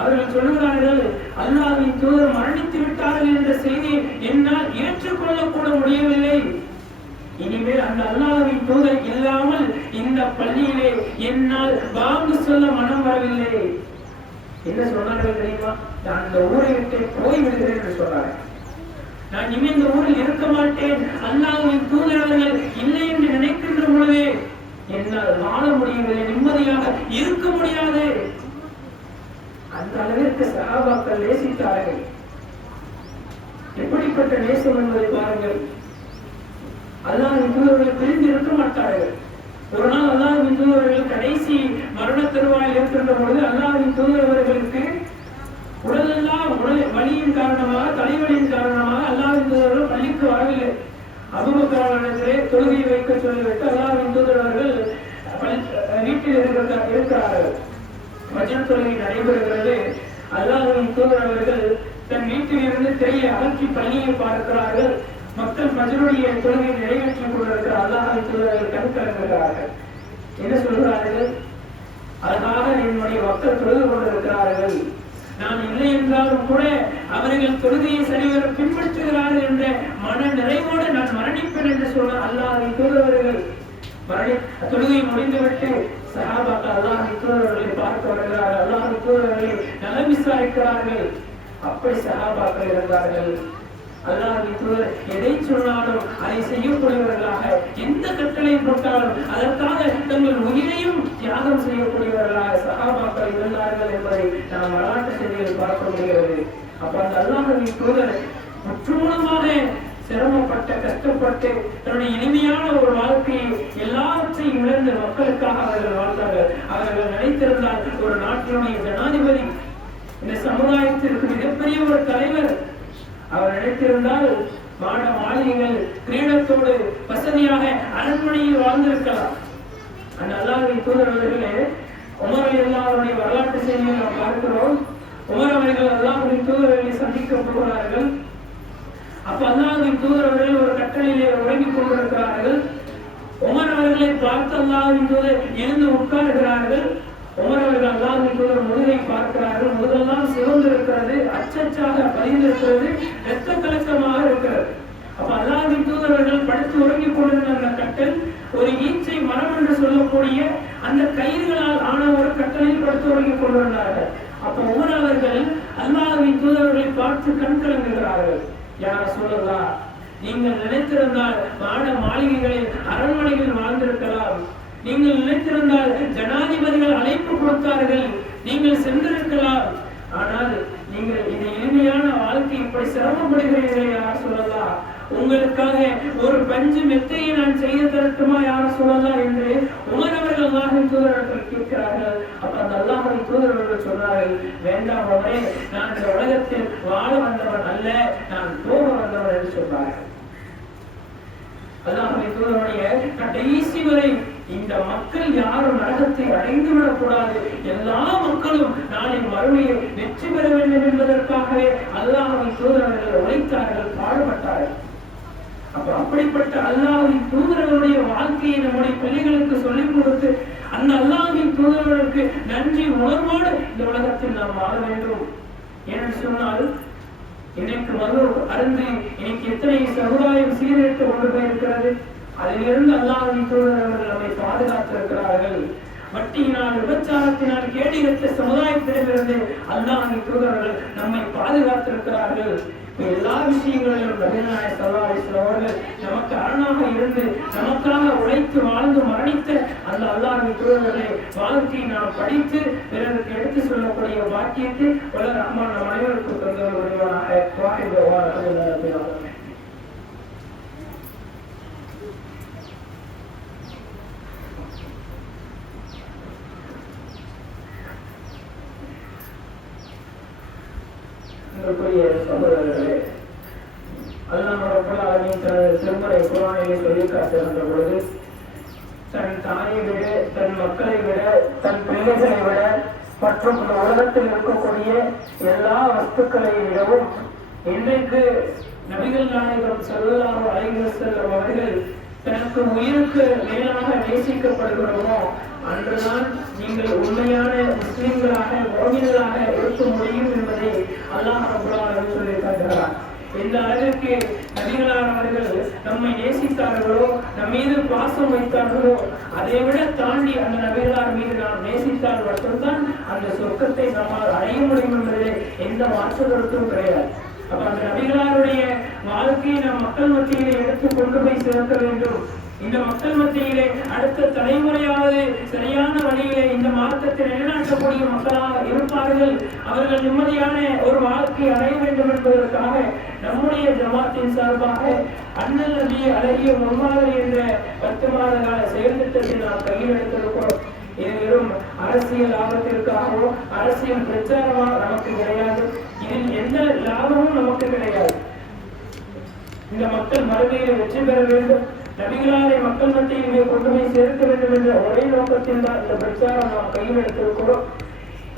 அவர்கள் சொல்லுகிறார்கள், அல்லாஹ்வின் தூதர் மரணித்து விட்டார்கள் என்ற செய்தியை என்னால் ஏற்றுக்கொள்ள கூட முடியவில்லை. இனிமேல் அந்த அல்லாஹ்வின் தூதர் இல்லாமல் இந்த பள்ளியிலே என்னால் பாங்கு சொல்ல மனம் வரவில்லை. என்ன சொன்னார்கள் தெரியுமா? நான் இந்த ஊரை விட்டு போய் விடுகிறேன் என்று சொன்னார்கள். நான் இனிமே இந்த ஊரில் இருக்க மாட்டேன், அல்லாஹ்வின் தூதர்கள் இல்லை என்று நினைக்கின்ற பொழுது என்னால் வாழ முடியவில்லை, நிம்மதியாக இருக்க முடியாது. அந்த அளவிற்கு சஹாபாக்கள் நேசித்தார்கள். எப்படிப்பட்ட நேசம் என்பதை பாருங்கள். அல்லாஹ்வின் தூதர்கள் பிரிந்து இருக்க மாட்டார்கள். ஒரு நாள் அல்லாஹ்வின் தூதர்கள் கடைசி மரண தருவாயில் இருக்கின்ற பொழுது அல்லாஹ்வின் தூதர்களுக்கு உடலெல்லாம் வலியின் காரணமாக, தலைவலியின் காரணமாக அல்லாஹ்வின் தூதர்கள் பள்ளிக்கு வரவில்லை. அபூபக்கரிடத்திலே தொழுகை வைக்க சொல்லிவிட்டு அல்லாஹ்வின் தூதர்கள் வீட்டில் இருக்கிறார்கள். ஃபஜ்ர் தொழுகை நடைபெறுகிறது. அல்லாஹ்வின் தூதர்கள் தன் வீட்டில் இருந்து திரையை அகற்றி பள்ளியை பார்க்கிறார்கள். மக்கள் ஃபஜ்ருடைய தொழுகையை நிறைவேற்றிக் கொண்டிருக்கிற அல்லாஹ்வின் தூதர்கள் கண் கலங்குகிறார்கள். என்ன சொல்கிறார்கள்? அழகாக என்னுடைய மக்கள் தொழுது கொண்டிருக்கிறார்கள், நான் இல்லை என்றாலும் கூட அவர்கள் தொழுகையை சரிவர பின்பற்றுகிறார்கள் என்ற மன நிறைவோடு நான் மரணிப்பேன் என்று சொன்ன அல்லாஹ்வின் தூதரவர்கள் தொழுகை முடிந்துவிட்டு சஹாபாக்கள் அல்லாஹ்வின் தூதரவர்களை பார்க்க வருகிறார்கள். அல்லாஹ்வின் தூதரவர்களை நலம் விசாரிக்கிறார்கள். அப்படி சஹாபாக்கள் இருந்தார்கள். அல்லாஹ்வின் தூதர் எதை சொன்னாலும் அதை செய்யக்கூடியவர்களாக, எந்த கட்டளை போட்டாலும் அதற்காக தங்கள் உயிரையும் தியாகம் செய்யக்கூடியவர்களாக சஹாபாக்கள் இருந்தார்கள் என்பதை நாம் வரலாற்று செய்தியில் பார்க்க முடிகிறது. அப்ப அந்த அல்லாஹ்வின் தூதர் முற்றுமுழுமாக சிரமப்பட்ட கஷ்டப்பட்டு தன்னுடைய இனிமையான ஒரு வாழ்க்கையை எல்லாவற்றையும் இழந்த மக்களுக்காக அவர்கள் வாழ்ந்தார்கள். அவர்கள் நினைத்திருந்தால் ஒரு நாட்டினுடைய ஜனாதிபதி, இந்த சமுதாயத்திற்கு மிகப்பெரிய ஒரு தலைவர், அவர் நினைத்திருந்தால் மாட மாளிகைகள் கிரீடத்தோடு வசதியாக அரண்மனையில் வாழ்ந்திருக்கலாம். அந்த அல்லாஹ்வின் தூதரவர்களே உமர் ரலியல்லாஹு அன்ஹு வரலாற்று செய்தியை நாம் பார்க்கிறோம். உமர் அவர்கள் அல்லாஹ்வின் தூதரவர்களை சந்திக்க போகிறார்கள். அப்ப அல்லாஹ்வின் தூதரவர்கள் ஒரு கட்டளையிலே உறங்கிக் கொண்டிருக்கிறார்கள். உமர் அவர்களை பார்த்து அல்லாஹ்வின் தூதர் எழுந்து உட்காருகிறார்கள். உமர் அவர்கள் அல்லாஹ்வின் தூதர் முதுகை பார்க்கிறார்கள். முதுகெல்லாம் சிவந்திருக்கிறது, அச்சச்சாக பதிந்திருக்கிறது, இரத்த கலக்கமாக இருக்கிறது. அப்ப அல்லாஹ்வின் தூதரவர்கள் படுத்து உறங்கிக் கொண்டிருந்த அந்த கட்டல் ஒரு ஈச்சை மரம் என்று சொல்லக்கூடிய அந்த கயிறுகளால் ஆன ஒரு கட்டளையில் படுத்து உறங்கிக் கொண்டிருந்தார்கள். அப்ப உமர் அவர்கள் அல்லாஹ்வின் தூதரவர்களை பார்த்து கண் கலங்குகிறார்கள். யார சொல்லலாம், நீங்கள் நினைத்திருந்தால் மாட மாளிகைகளில் அரண்மனைகளில் வாழ்ந்திருக்கலாம். நீங்கள் நினைத்திருந்தால் ஜனாதிபதிகள் அழைப்பு கொடுத்தார்கள், நீங்கள் சென்றிருக்கலாம். ஆனால் நீங்கள் இந்த எளிமையான வாழ்க்கை இப்படி சிரமப்படுகிறீர்கள் யார் சொல்லலாம். உங்களுக்காக ஒரு பஞ்சு மெத்தையை நான் செய்து தரட்டுமா யார் சொல்லலாம் என்று உமர் அவர்கள் அல்லாஹ்வின் தூதரவர்கள் கேட்கிறார்கள். அப்ப அந்த அல்லாஹ்வின் தூதரவர்கள் சொன்னார்கள், வேண்டாம் அவரே, நான் இந்த உலகத்தில் வாழ வந்தவன் அல்ல, நான் போக வந்தவன் என்று சொன்னார்கள். அல்லாஹ்வின் தூதருடைய கடைசி வரை இந்த மக்கள் யாரும் நரகத்தை அடைந்து விடக்கூடாது, எல்லா மக்களும் நாளை மறுமையில் வெற்றி பெற வேண்டும் என்பதற்காகவே அல்லாஹ்வின் தூதரவர்கள் உழைத்தார்கள், பாடுபட்டார்கள். அப்ப அப்படிப்பட்ட அல்லாஹ்வின் தூதரவருடைய வாழ்க்கையை நம்முடைய பிள்ளைகளுக்கு சொல்லிக் கொடுத்து அந்த அல்லாஹ்வின் தூதரவர்களுக்கு நன்றி உணர்வோடு இந்த உலகத்தில் நாம் வாழ வேண்டும். என்று சொன்னால் இன்றைக்கு மது அருந்து இன்னைக்கு எத்தனை சமுதாயம் சீரழித்து கொண்டு போயிருக்கிறது. அதிலிருந்து அல்லாஹ்வின் தூதரவர்கள் நம்மை பாதுகாத்திருக்கிறார்கள். வட்டியினால் விபச்சாரத்தினால் கேடிகட்ட சமுதாயத்திலிருந்து அல்லாஹ்வின் தூதரவர்கள் நம்மை பாதுகாத்திருக்கிறார்கள். எல்லா விஷயங்களிலும் நபிகள் நாயகம் ஸல்லல்லாஹு அலைஹி வஸல்லம் அவர்கள் நமக்கு அரணாக இருந்து நமக்காக உழைத்து வாழ்ந்து மரணித்த அந்த அல்லாஹ்வின் தூதர்களை வாழ்க்கை நாம் படித்து பிறருக்கு எடுத்து சொல்லக்கூடிய பாக்கியத்தை வல்ல ரஹ்மான் நம் அனைவருக்கும் தந்தவர் உரிமையாக சகோதரர்களே, அல்லாஹ் ரப்பல் ஆலமீன் தனது திருமறை குர்ஆனிலே சொல்லி காட்டுகின்ற பொழுது தன் தாயை விட, தன் மக்களை விட, தன் பிள்ளைகளை விட மற்றும் இந்த உலகத்தில் இருக்கக்கூடிய எல்லா வஸ்துக்களை விடவும் இன்றைக்கு நபிகள் நாயகம் ஸல்லல்லாஹு அலைஹி வஸல்லம் அவர்கள் தனக்கு உயிருக்கு மேலாக நேசிக்கப்படுகிறோமோ அன்றுதான் நீங்கள் உண்மையான முஸ்லிம்களாக முஃமின்களாக இருக்க முடியும் என்பதை அல்லாஹ் ரப்பல் ஆலமீன் சொல்லி காட்டுகிறார். எந்த அளவிற்கு நபிகளார் அவர்கள் நம்மை நேசித்தார்களோ, நம் மீது பாசம் வைத்தார்களோ, அதை விட தாண்டி அந்த நபிகளார் மீது நாம் நேசித்தால் மட்டும்தான் அந்த சொர்க்கத்தை நம்மால் அடைய முடியும் என்பதிலே எந்த மாற்று கருத்தும் கிடையாது. அப்ப அந்த நபிகளாருடைய வாழ்க்கையை நாம் மக்கள் மத்தியிலே எடுத்து கொண்டு போய் சேர்க்க வேண்டும். இந்த மக்கள் மத்தியிலே அடுத்த தலைமுறையாவது சரியான வழியிலே இந்த மார்க்கத்தை நிலைநாட்டக்கூடிய மக்களாக இருப்பார்கள். அவர்கள் நிம்மதியான ஒரு வாழ்க்கை அடைய வேண்டும் என்பதற்காக நம்முடைய ஜமாத்தின் சார்பாக அண்ணல் நபி அழகிய முன்மாதிரி என்ற 10 மாத கால செயல் திட்டத்தை நாம் கையில் எடுத்திருக்கிறோம். இது வெறும் அரசியல் லாபத்திற்காகவோ அரசியல் பிரச்சாரமாக நமக்கு கிடையாது. இதில் எந்த லாபமும் நமக்கு கிடையாது. இந்த மக்கள் மறுமையிலே வெற்றி பெற வேண்டும், நபிகளாரை மக்கள் மத்தியிலே கொண்டு போய் சேர்க்க வேண்டும் என்ற ஒரே நோக்கத்தில் தான் இந்த பிரச்சாரம் நாம் கையில் எடுத்திருக்கிறோம்.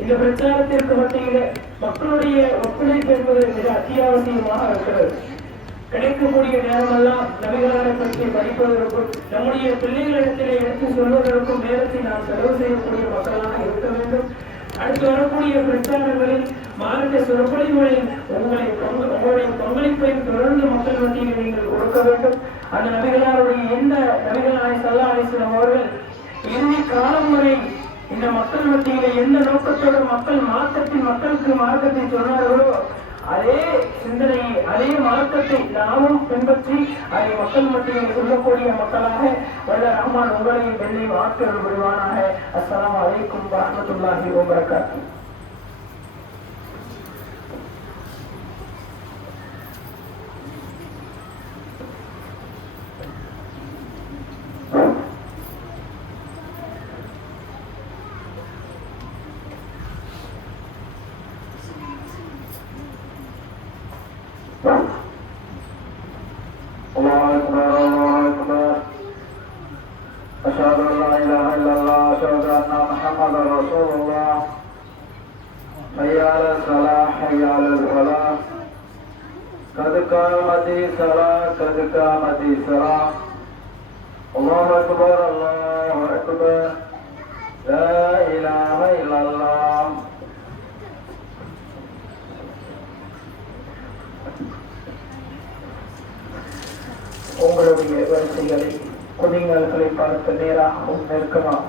இந்த பிரச்சாரத்திற்கு மத்தியிலே மக்களுடைய ஒத்துழைப்பு என்பது மிக அத்தியாவசியமாக இருக்கிறது. கிடைக்கக்கூடிய நேரமெல்லாம் நபிகளாரை பற்றி படிப்பதற்கும் நம்முடைய பிள்ளைகளிடத்திலே எடுத்து சொல்வதற்கும் நேரத்தை நாம் செலவு செய்யக்கூடிய மக்களாக இருக்க வேண்டும். அடுத்து வரக்கூடிய பிரச்சாரங்களில் மார்க்க சொற்பொழிவுகளில் உங்களுடைய பங்களிப்பையும் தொடர்ந்து மக்கள் மத்தியில் நீங்கள் கொடுக்க வேண்டும். அந்த நபிகளாருடைய எந்த நபிகள் நாயகம் ஸல்லல்லாஹு அலைஹி வஸல்லம் அவர்கள் இறுதி காலம் வரை இந்த மக்கள் மத்தியில எந்த நோக்கத்தோடு மக்களுக்கு மார்க்கத்தை சொன்னார்களோ அதே சிந்தனையை அதே மார்க்கத்தை நாமும் பின்பற்றி அதை மக்கள் மத்தியில் சொல்லக்கூடிய மக்களாக வல்ல ரஹ்மான் உங்களையும் என்னையும் ஆற்றல் புரிவானாக. அஸ்ஸலாமு அலைக்கும் வரஹ்மத்துல்லாஹி வபரகாத்துஹு. الله أكبر الله أكبر أشهد أن لا إله إلا الله أشهد أن محمدا رسول الله حي على الصلاة حي على الفلاح قد قامت الصلاة قد قامت الصلاة الله أكبر الله أكبر لا إله إلا الله. உங்களுடைய வரிசைகளை குதிங்களை பார்த்து நேராகவும் நெருக்கமாக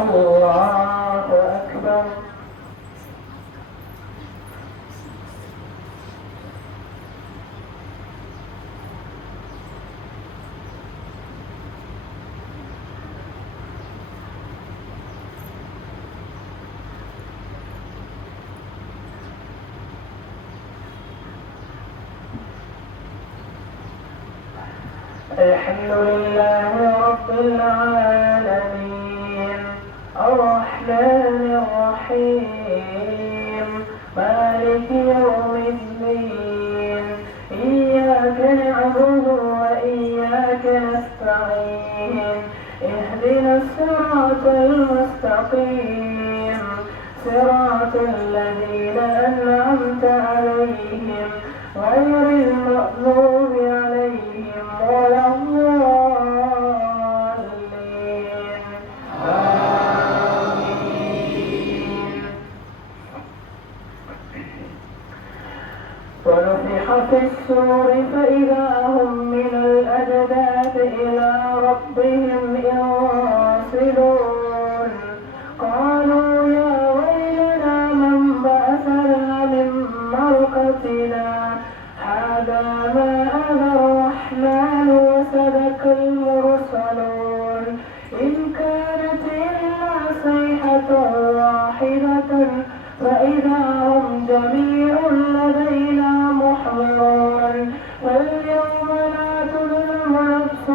அல்லாஹு அக்பர். الحمد لله رب العالمين الرحمن الرحيم مالك يوم الدين إياك نعبد وإياك نستعين اهدنا الصراط المستقيم صراط الذين أنعمت عليهم غير المغضوب عليهم ولا الضالين آمين. ونفخ في الصور فإذا هم من الأجداث إلى ربهم ينسلون قالوا يا ويلنا من بعثنا من مرقدنا هذا ما أنا الرحمن وصدق المرسلون إن كانت إلا صيحة واحدة فإذا هم جميع لدينا محضرون فاليوم لا تظلم نفس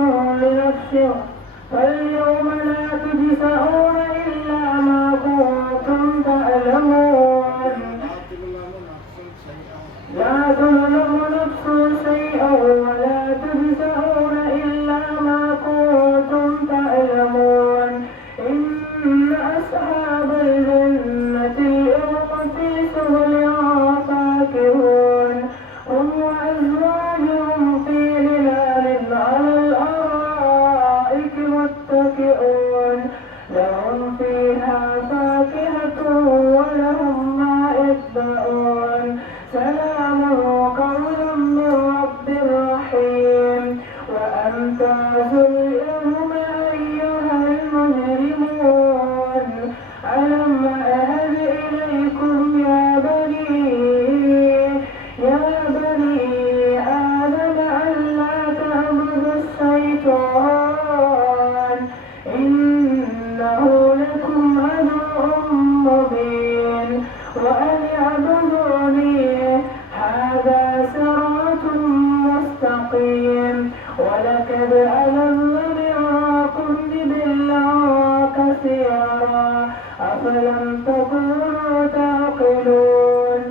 فاليوم لا تجزئون إلا ما كنتم تعلمون لا تظلم نفس شيئا ولا تجزئون إلا ما كنتم تعلمون إن أصحاب الجنة اليوم في شغل فاكهون هم وأزواجهم في ظلال على الأرائك متكئون لهم فيها فاكهة ولهم ما يدعون سلام قولا من رب رحيم. وأمتازوا اليوم أيها المجرمون ألم أهد إليكم يا بني آدم ألا تعبدوا الشيطان إنه لكم عدو مبين وأن اعبدوني هذا صراط مستقيم. ولقد أضل منكم جبلا كثيرا أفلم تكونوا تعقلون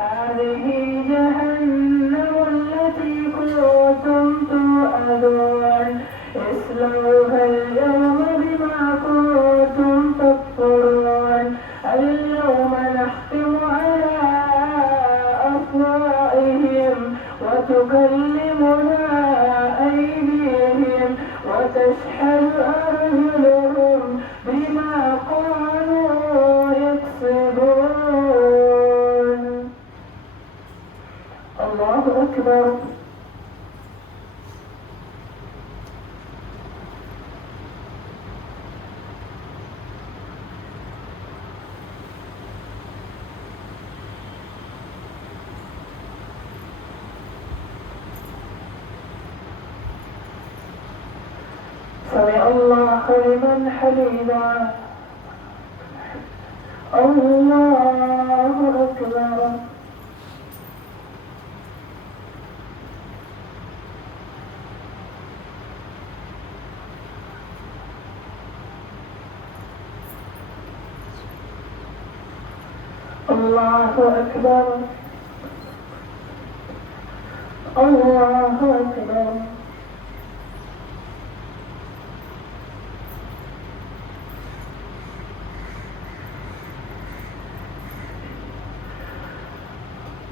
هذه جهنم التي كنتم توعدون اصلوها اليوم بما كنتم تكفرون اليوم نختم على أفواههم وتكلمنا أيديهم وتشهد أرجلهم بما قالوا أكبر. سمع الله لمن حمده. الله أكبر. الله أكبر. الله أكبر.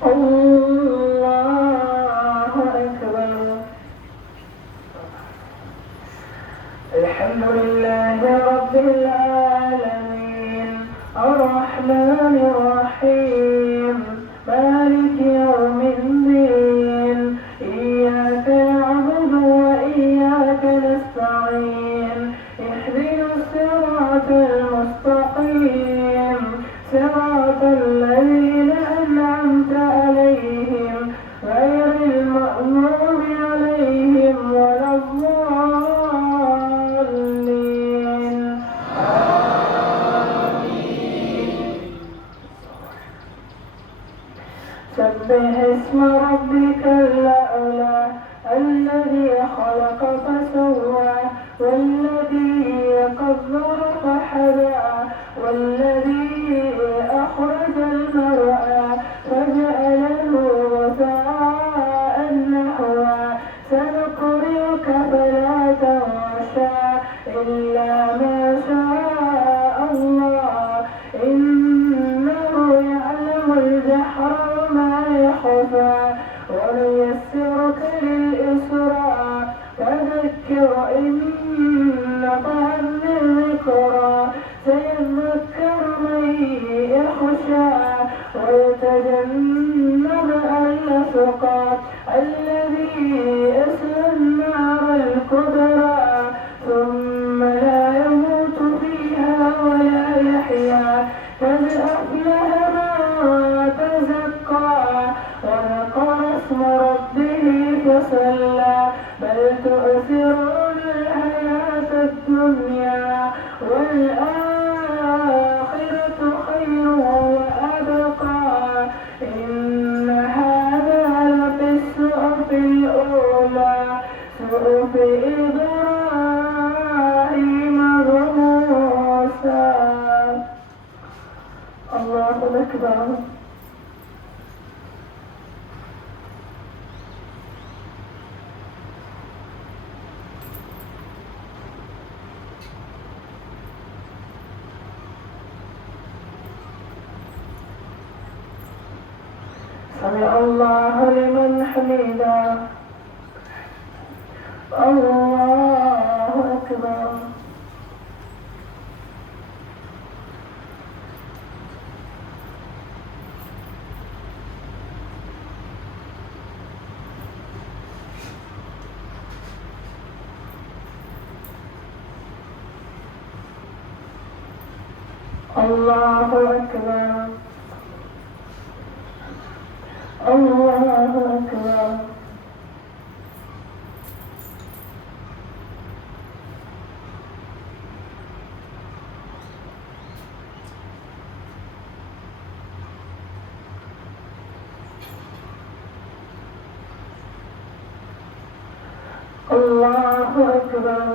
الله أكبر. الحمد لله رب العالمين الرحمن الرحيم مالك يوم الدين إياك نعبد وإياك نستعين اهدنا الصراط المستقيم صراط الذين أنعمت عليهم غير المغضوب عليهم ولا الضالين. سبح اسم ربك الأعلى الذي خلق فسوى والذي قدر فهدى والذي أخرج المرعى فجعله غثاء نحوا سنقرئك فلا تنسى إلا ما شاء الله إنه يعلم الجهر وما يخفى ونيسرك للإسرى فذكر إن نفعت الذكرى سيذكر من يخشى ويتجنبها الأشقى الذي يصلى النار الكبرى ثم لا يموت فيها ولا يحيا قد أفلح من تزكى وذكر اسم ربه فصلى بل تؤثرون الحياة الدنيا والآخرة خير وأبقى إن هذا لفي الصحف الأولى صحف إبراهيم وموسى. الله أكبر. سمع الله لمن حمده. الله أكبر. الله أكبر. الله أكبر. الله أكبر.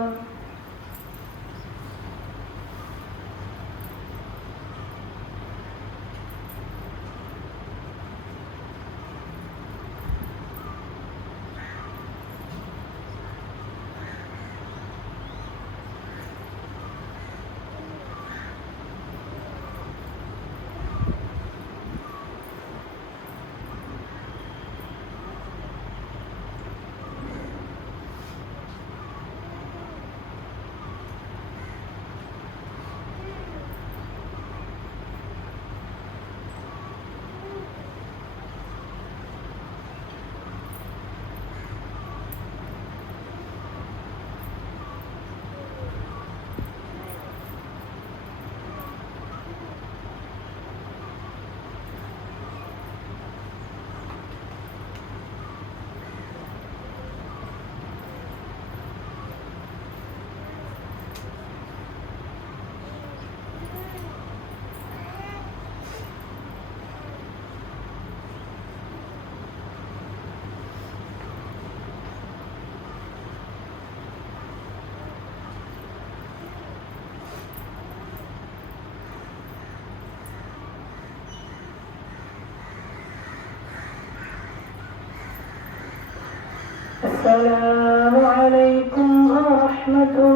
السلام عليكم ورحمة